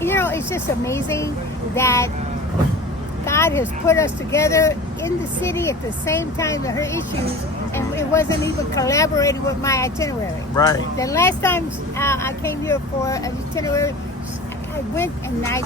you know, it's just amazing that God has put us together in the city at the same time that her issues, and it wasn't even collaborating with my itinerary. Right. The last time I came here for an itinerary, I went and I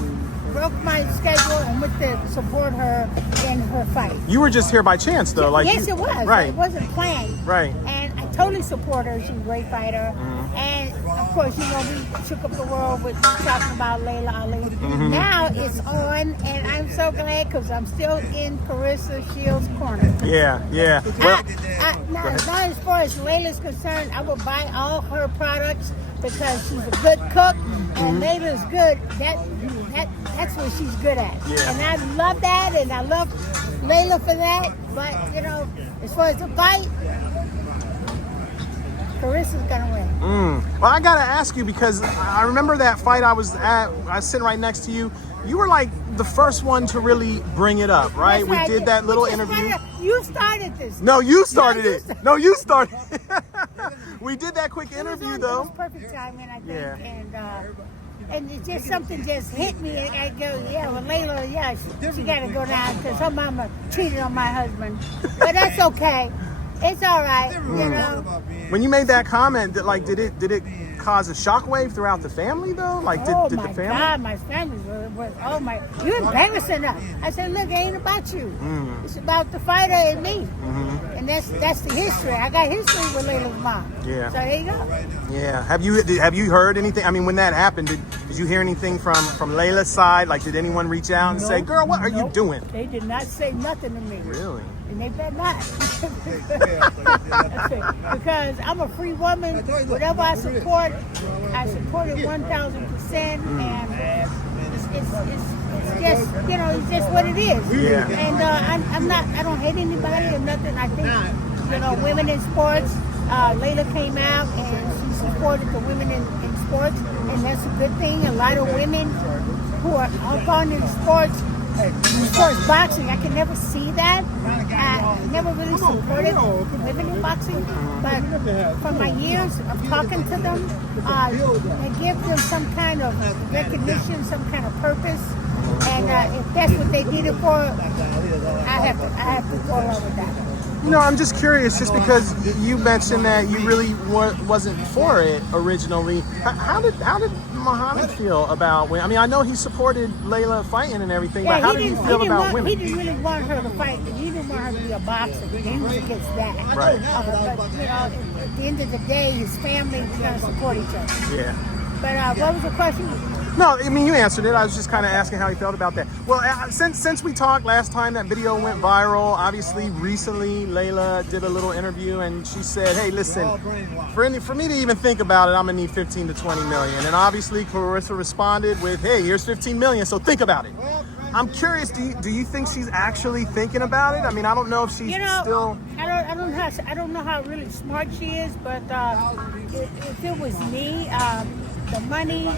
broke my schedule and went to support her in her fight. You were just here by chance, though. Like yes, it was. Right. It wasn't planned. Right. And I totally support her. She's a great fighter. And of course, you know, we shook up the world with talking about Laila Ali. Now it's on, and I'm so glad because I'm still in Claressa Shields' corner. Yeah, yeah. Well, Now, as far as Laila's concerned, I will buy all her products because she's a good cook, and Laila's good. That's what she's good at. Yeah. And I love that, and I love Laila for that. But, you know, as far as the fight, Claressa's gonna win. Well, I gotta ask you because I remember that fight I was sitting right next to you. You were like the first one to really bring it up, right? That's We did that little interview. You started this. No, you started it. No, you started. We did that quick interview though. It was perfect timing, I think. Yeah. And it just something just hit me. And I go, yeah, well, Laila, yeah, she got to go down because her mama cheated on my husband. But that's okay. It's all right, you know. When you made that comment, that like, did it cause a shockwave throughout the family though? Like, did the family? God, my family was oh my, you're embarrassing us. I said, look, it ain't about you. It's about the fighter and me. And that's the history. I got history with Laila's mom. Yeah. So there you go. Yeah. Have you heard anything? I mean, when that happened, did you hear anything from Laila's side? Like, did anyone reach out and say, "Girl, what are you doing?" They did not say nothing to me. Really? And they better not. Because I'm a free woman. Whatever I support it 1,000%. And it's just, you know, it's just what it is. Yeah. And I don't hate anybody or nothing. I think, you know, women in sports, Laila came out and she supported the women in sports. And that's a good thing. A lot of women who are gone in sports, boxing, I can never see that. I never really supported women in boxing, but from my years of talking to them, they give them some kind of recognition, some kind of purpose, and if that's what they did it for, I have to go along with that. You know, I'm just curious, just because you mentioned that you really wasn't for it originally. How did Muhammad feel about women? I mean, I know he supported Laila fighting and everything, but how did he feel about women? He didn't really want her to fight. He didn't want her to be a boxer. He was against that. Right. But, you know, at the end of the day, his family was going to support each other. Yeah. But what was the question? No, I mean, you answered it. I was just kind of asking how he felt about that. Well, since we talked last time, that video went viral. Obviously, recently, Laila did a little interview, and she said, hey, listen, for me to even think about it, I'm going to need 15 to 20 million. And obviously, Claressa responded with, hey, here's 15 million, so think about it. I'm curious, do you think she's actually thinking about it? I mean, I don't know if she's still... I don't know how really smart she is, but if it was me, the money,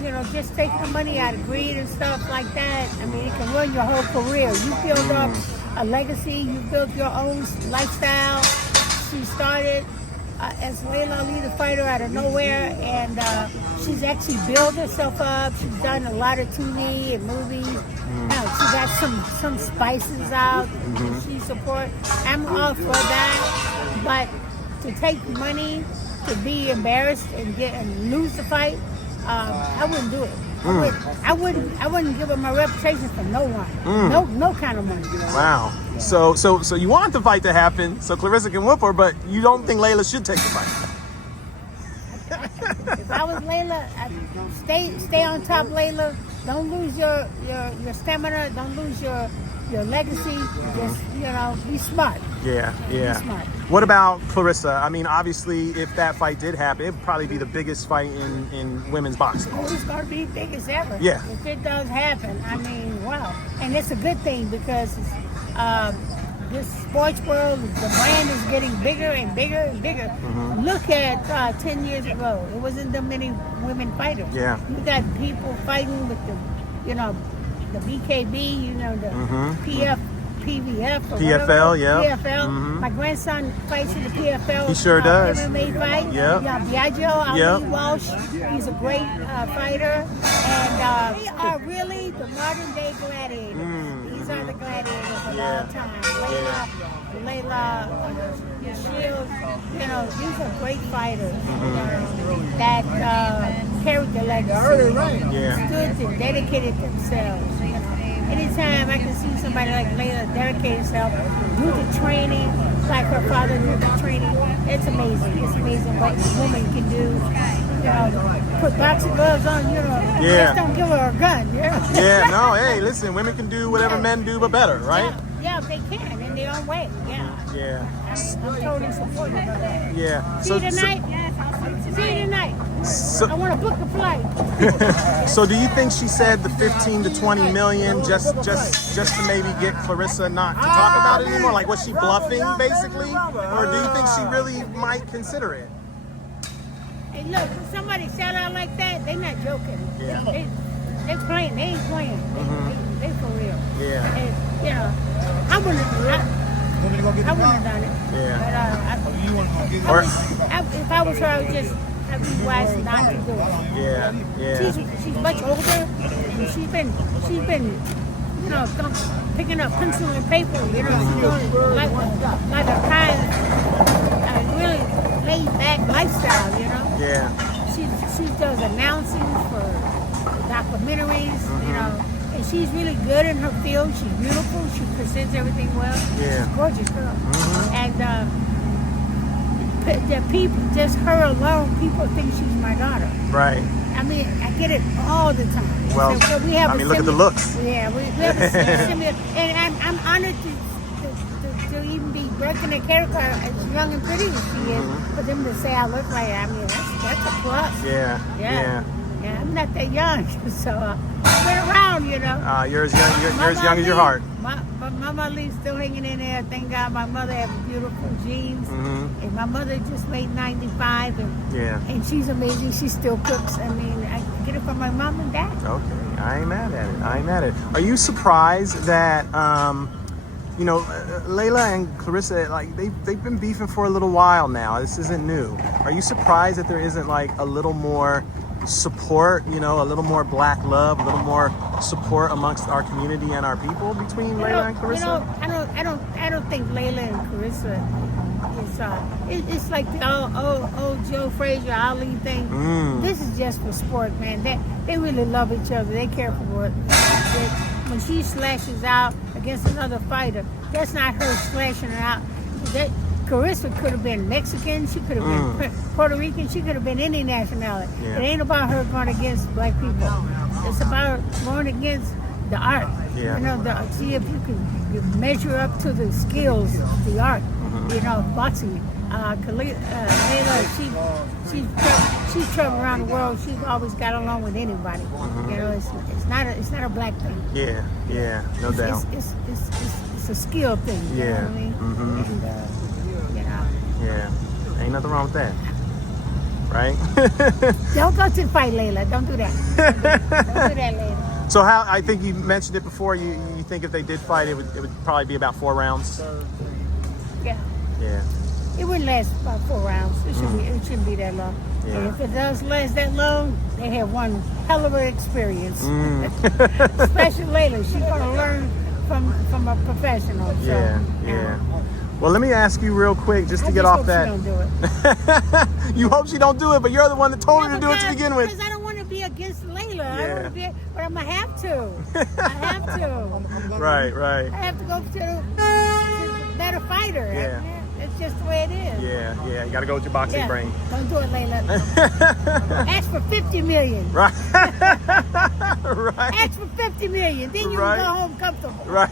you know, just take the money out of greed and stuff like that. I mean, it can ruin your whole career. You build up a legacy. You built your own lifestyle. She started as Laila Ali, the fighter, out of nowhere, and she's actually built herself up. She's done a lot of TV and movies. She got some spices out. She support. I'm all for that, but to take money to be embarrassed and lose the fight, I wouldn't do it. I wouldn't give up my reputation for no one. No kind of money. Wow. So you want the fight to happen so Claressa can whoop her, but you don't think Laila should take the fight? If I was Laila, I'd stay on top, Laila. Don't lose your stamina. Don't lose your legacy. Just, you know, be smart. Yeah. Be smart. What about Claressa? I mean, obviously, if that fight did happen, it would probably be the biggest fight in women's boxing. It's going to be big as ever. Yeah. If it does happen, I mean, wow. And it's a good thing because this sports world, the brand is getting bigger and bigger and bigger. Look at 10 years ago. There wasn't that many women fighters. Yeah. You got people fighting with the, you know, the BKB, you know, the PVF. Or PFL, whatever. yeah. PFL. My grandson fights in the PFL. He sure does. MMA fight. Yeah. Biagio, Ali Walsh. He's a great fighter. And modern day gladiators. These are the gladiators of Yeah. all time. Laila, Shields, you know, these are great fighters that carried the legacy, Yeah. stood and dedicated themselves. You know. Anytime I can see somebody like Laila dedicate herself, do the training like her father did the training, it's amazing. It's amazing what women can do. You know, put boxing gloves on, you know, just don't give her a gun. You know? Yeah, no, hey, listen, women can do whatever men do, but better, right? Yeah, they can in their own way. Yeah. I'm totally supportive of that. Yeah. See you tonight? See you tonight. I want to book a flight. So do you think she said the 15 to 20 million just to maybe get Claressa not to talk about it anymore? Like, was she bluffing, basically? Or do you think she really might consider it? Hey, look, when somebody shout out like that, they not joking. Yeah. They playing. They ain't playing. They for real. Yeah. And, you know, I wouldn't have done it. Yeah. But if I was her, I would just have been wise not to do it. Yeah. Yeah. She's much older, and she's been, you know, picking up pencil and paper. You know, she's doing like a kind, really laid back lifestyle. You know. Yeah. She does announcing for documentaries. You know. And she's really good in her field. She's beautiful. She presents everything well. Yeah. She's a gorgeous girl. And the people, just her alone, people think she's my daughter. Right. I mean, I get it all the time. Well, so we have look at the looks. Yeah, we have a similar. And I'm honored to even be breaking a character as young and pretty as she is. For them to say I look like her, I mean, that's a plus. Yeah. Yeah, I'm not that young, so I've been around, you know. You're as young as your heart. My Mama Lee's still hanging in there. Thank God my mother has beautiful genes. And my mother just made 95, and she's amazing. She still cooks. I mean, I get it from my mom and dad. Okay, I ain't mad at it. Are you surprised that, you know, Laila and Claressa, like, they've been beefing for a little while now. This isn't new. Are you surprised that there isn't, like, a little more support, you know, a little more black love, a little more support amongst our community and our people between Laila and Claressa? You know, I don't think Laila and Claressa is it's like the old Joe Frazier Ali thing. This is just for sport, man. They really love each other. They care for it. When she slashes out against another fighter, that's not her slashing her out. Claressa could have been Mexican, she could have been Puerto Rican, she could have been any nationality. Yeah. It ain't about her going against black people. It's about going against the art. Yeah. You know, see if you can measure up to the skills of the art. You know, boxing. Laila, she's traveled around the world. She's always got along with anybody. You know, it's not a black thing. Yeah, no doubt. It's a skill thing. You know what I mean? And, you know. Yeah, ain't nothing wrong with that, right? Don't go to the fight, Laila. Don't do that. Don't do that, Laila. So how, I think you mentioned it before, you think if they did fight, it would probably be about 4 rounds? Yeah. Yeah. It wouldn't last about 4 rounds. It shouldn't be that long. Yeah. And if it does last that long, they have one hell of an experience. Especially Laila. She's going to learn from a professional. So, Yeah. Well, let me ask you real quick, just to get off that. I just hope she don't do it. You hope she don't do it, but you're the one that told her to do it to begin with. Because I don't want to be against Laila. Yeah. I don't want to be, but I'm going to have to. I have to. Right. I have to go to a better fighter. Yeah. It's just the way it is. Yeah. You got to go with your boxing brain. Don't do it, Laila. Ask for $50 million. Right. Ask for $50 million. Then you can go home comfortable. Right.